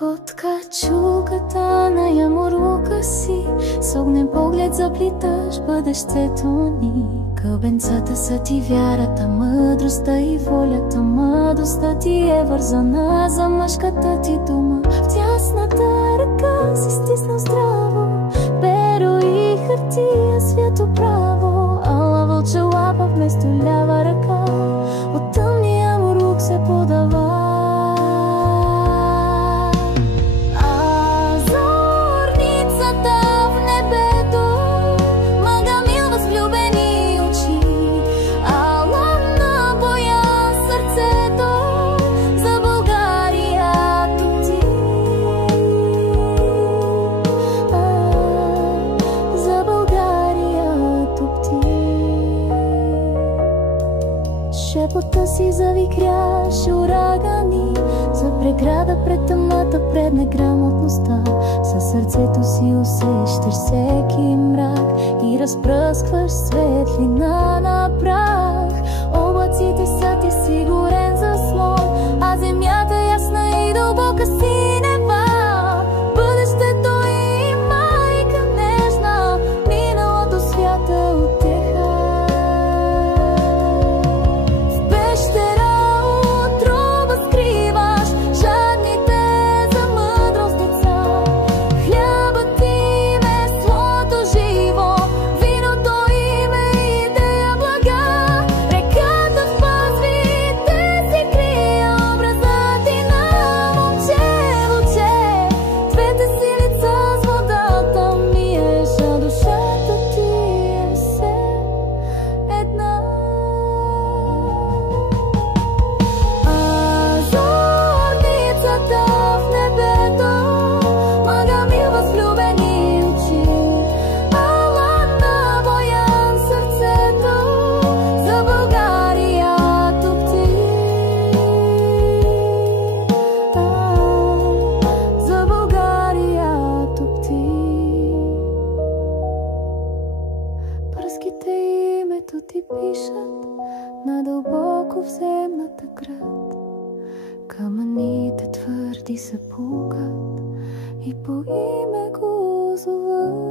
Под качулката на ямурука си с огнен поглед заплиташ бъдещето ни. Гълбенцата са ти вярата, мъдростта и волята. Младостта ти е вързана за мъжката ти дума. В тясната ръка си стиснал здраво перо и хартия, свято право. Ала вълча лапа вместо лява ръка от тъмния ямурук се подава. Шепота си завикряш урагани за преграда пред тъмната, пред неграмотността. Със сърцето си усещаш всеки мрак и разпръскваш светлина на прах. Облаците са ти сигурен заслон, а земята ясна и дълбока синева. Бъдещето и майка нежна, миналото свята утеха. Пръските името ти пишат надълбоко в земната град. Камъните твърди се пукат и по име го зоват.